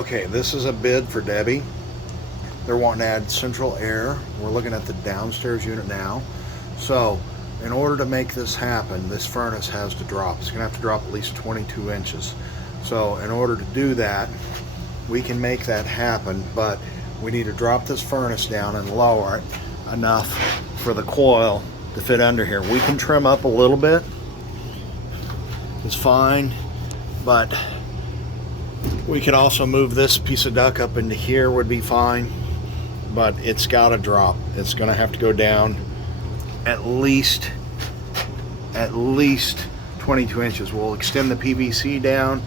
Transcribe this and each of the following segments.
Okay, this is a bid for Debbie. They're wanting to add central air. We're looking at the downstairs unit now. So, in order to make this happen, this furnace has to drop. It's going to have to drop at least 22 inches. So, in order to do that, we can make that happen, but we need to drop this furnace down and lower it enough for the coil to fit under here. We can trim up a little bit. It's fine, but we could also move this piece of duct up into here, would be fine, but it's got to drop. It's going to have to go down at least 22 inches. We'll extend the PVC down.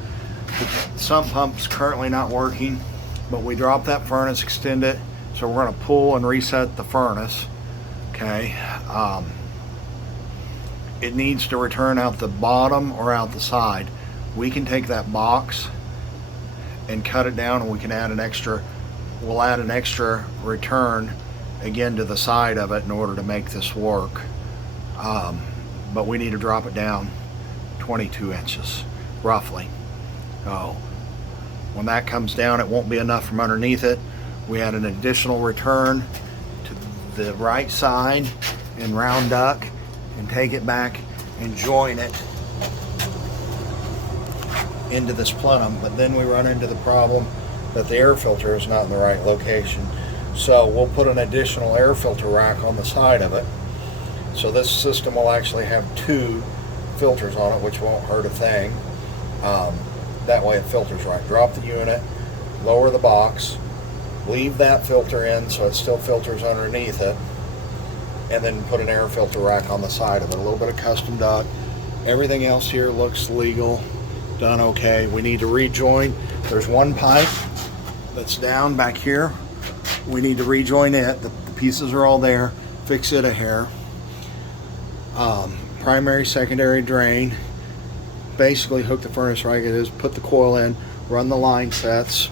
The sump pump's currently not working, but we drop that furnace, extend it, so we're going to pull and reset the furnace. Okay, it needs to return out the bottom or out the side. We can take that box and cut it down, and we can add an extra, we'll add an extra return again to the side of it in order to make this work. But we need to drop it down 22 inches roughly. So when that comes down, it won't be enough from underneath it. We add an additional return to the right side and round duck and take it back and join it into this plenum. But then we run into the problem that the air filter is not in the right location. So we'll put an additional air filter rack on the side of it. So this system will actually have two filters on it, which won't hurt a thing. That way it filters right. Drop the unit, lower the box, leave that filter in so it still filters underneath it, and then put an air filter rack on the side of it. A little bit of custom duct. Everything else here looks legal, done okay. We need to rejoin. There's one pipe that's down back here. We need to rejoin it. The pieces are all there. Fix it a hair. Primary, secondary drain. Basically hook the furnace right as it is, put the coil in, run the line sets.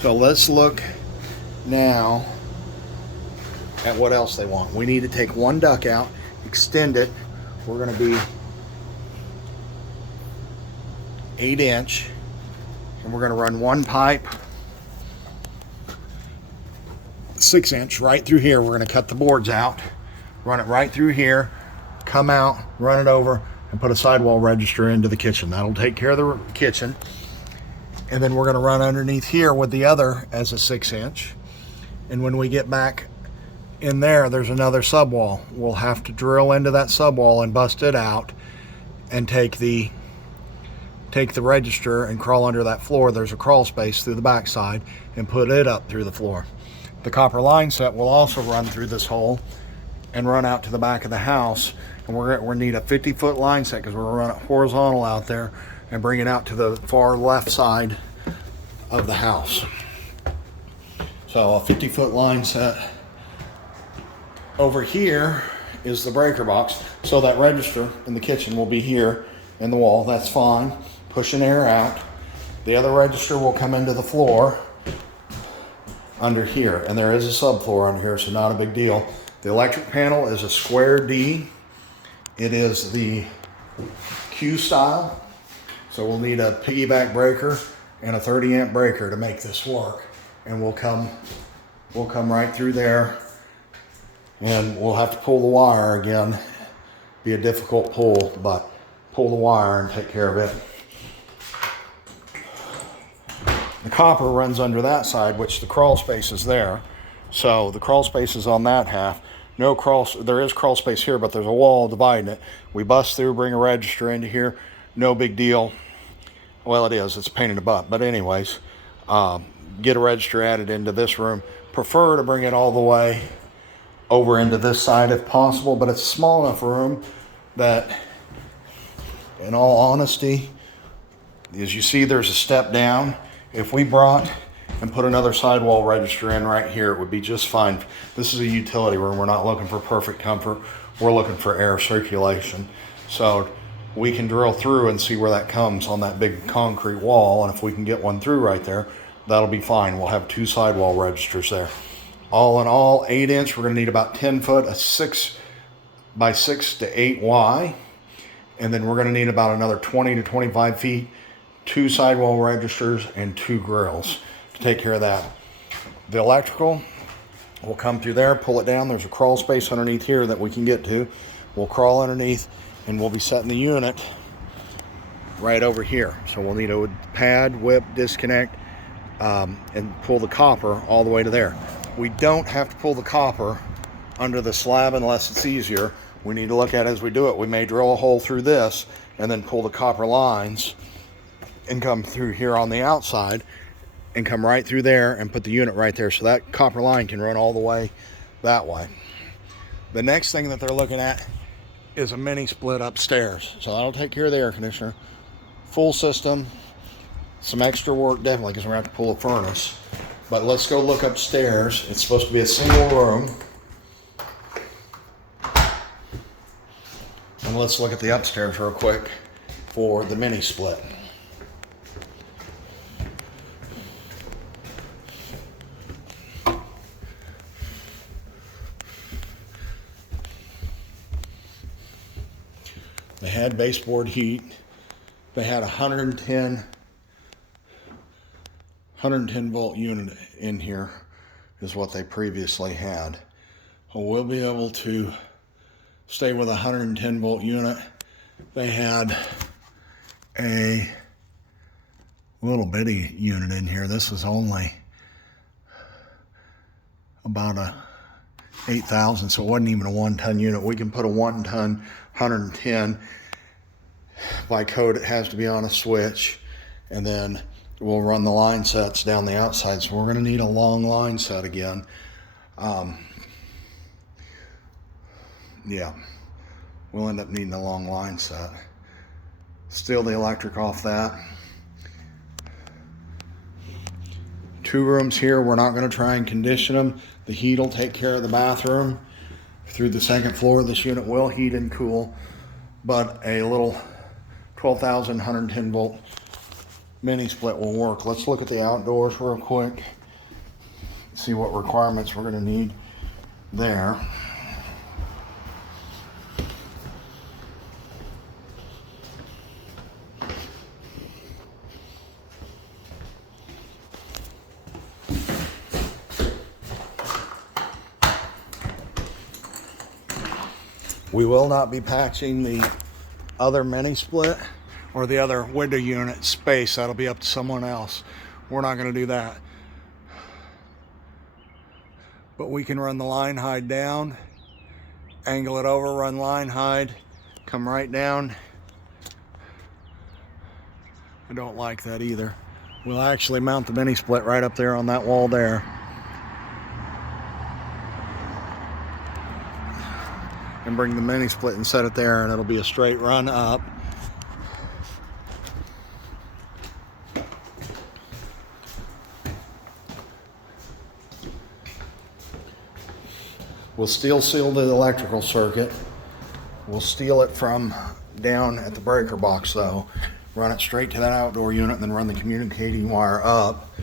So let's look now at what else they want. We need to take one duct out, extend it. We're going to be 8-inch, and we're going to run one pipe 6-inch right through here. We're going to cut the boards out, run it right through here, come out, run it over, and put a sidewall register into the kitchen. That'll take care of the kitchen. And then we're going to run underneath here with the other as a 6-inch. And when we get back in there, there's another subwall. We'll have to drill into that subwall and bust it out and take the register and crawl under that floor. There's a crawl space through the backside, and put it up through the floor. The copper line set will also run through this hole and run out to the back of the house. And we're going to need a 50-foot line set because we're going to run it horizontal out there and bring it out to the far left side of the house. So a 50-foot line set. Over here is the breaker box. So that register in the kitchen will be here in the wall. That's fine. Pushing air out. The other register will come into the floor under here. And there is a subfloor under here, so not a big deal. The electric panel is a square D. It is the Q style. So we'll need a piggyback breaker and a 30-amp breaker to make this work. And we'll come right through there, and we'll have to pull the wire again. Be a difficult pull, but pull the wire and take care of it. The copper runs under that side, which the crawl space is there. So the crawl space is on that half. No crawl, there is crawl space here, but there's a wall dividing it. We bust through, bring a register into here. No big deal. Well, it is. It's a pain in the butt. But anyways, get a register added into this room. Prefer to bring it all the way over into this side if possible, but it's a small enough room that, in all honesty, as you see, there's a step down. If we brought and put another sidewall register in right here, it would be just fine. This is a utility room. We're not looking for perfect comfort. We're looking for air circulation. So we can drill through and see where that comes on that big concrete wall. And if we can get one through right there, that'll be fine. We'll have two sidewall registers there. All in all, 8-inch, we're gonna need about 10 foot, a 6 by 6 to 8 Y. And then we're gonna need about another 20 to 25 feet, 2 sidewall registers and 2 grills to take care of that. The electrical will come through there, pull it down. There's a crawl space underneath here that we can get to. We'll crawl underneath and we'll be setting the unit right over here. So we'll need a pad, whip, disconnect, and pull the copper all the way to there. We don't have to pull the copper under the slab unless it's easier. We need to look at it as we do it. We may drill a hole through this and then pull the copper lines and come through here on the outside and come right through there and put the unit right there, so that copper line can run all the way that way. The next thing that they're looking at is a mini split upstairs. So that'll take care of the air conditioner. Full system. Some extra work definitely because we're going to have to pull a furnace. But let's go look upstairs. It's supposed to be a single room. And let's look at the upstairs real quick for the mini split. They had baseboard heat. They had 110 volt unit in here is what they previously had. We'll be able to stay with a 110 volt unit. They had a little bitty unit in here. This is only about a 8,000, so it wasn't even a 1-ton unit. We can put a 1-ton 110. By code it has to be on a switch, and then we'll run the line sets down the outside, so we're going to need a long line set again. Yeah, we'll end up needing a long line set. Steal the electric off that. 2 rooms here. We're not going to try and condition them. The heat will take care of the bathroom. Through the 2nd floor, this unit will heat and cool, but a little 12,110 volt mini split will work. Let's look at the outdoors real quick, see what requirements we're going to need there. We will not be patching the other mini split or the other window unit space. That'll be up to someone else. We're not going to do that. But we can run the line hide down, angle it over, run line hide, come right down. I don't like that either. We'll actually mount the mini split right up there on that wall there. And bring the mini split and set it there, and it'll be a straight run up. We'll steel seal the electrical circuit. We'll steel it from down at the breaker box though. Run it straight to that outdoor unit and then run the communicating wire up.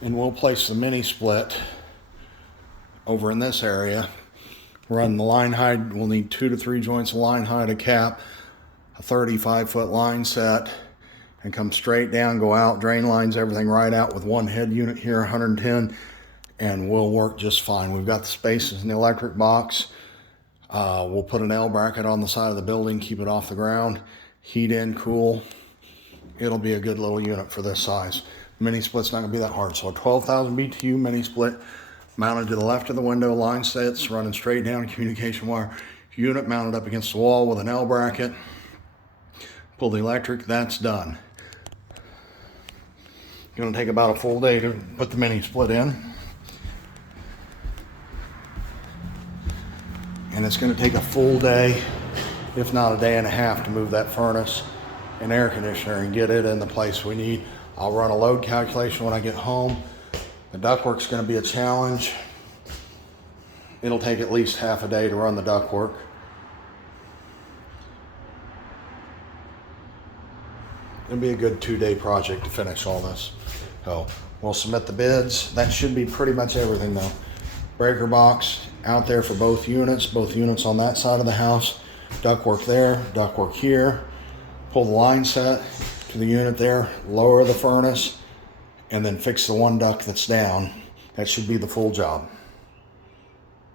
And we'll place the mini split over in this area. Run the line hide. We'll need 2 to 3 joints of line hide, a cap, a 35-foot line set, and come straight down, go out, drain lines, everything right out with one head unit here, 110, and we'll work just fine. We've got the spaces in the electric box. We'll put an L bracket on the side of the building, keep it off the ground, heat in, cool. It'll be a good little unit for this size. Mini split's not gonna be that hard. So a 12,000 BTU mini split, mounted to the left of the window, line sets, running straight down, communication wire, unit mounted up against the wall with an L bracket. Pull the electric, that's done. Gonna take about a full day to put the mini split in. And it's gonna take a full day, if not a day and a half, to move that furnace and air conditioner and get it in the place we need. I'll run a load calculation when I get home. The ductwork's going to be a challenge. It'll take at least half a day to run the ductwork. It'll be a good 2-day project to finish all this. So we'll submit the bids. That should be pretty much everything though. Breaker box out there for both units on that side of the house. Ductwork there, ductwork here. Pull the line set to the unit there, lower the furnace, and then fix the one duct that's down. That should be the full job.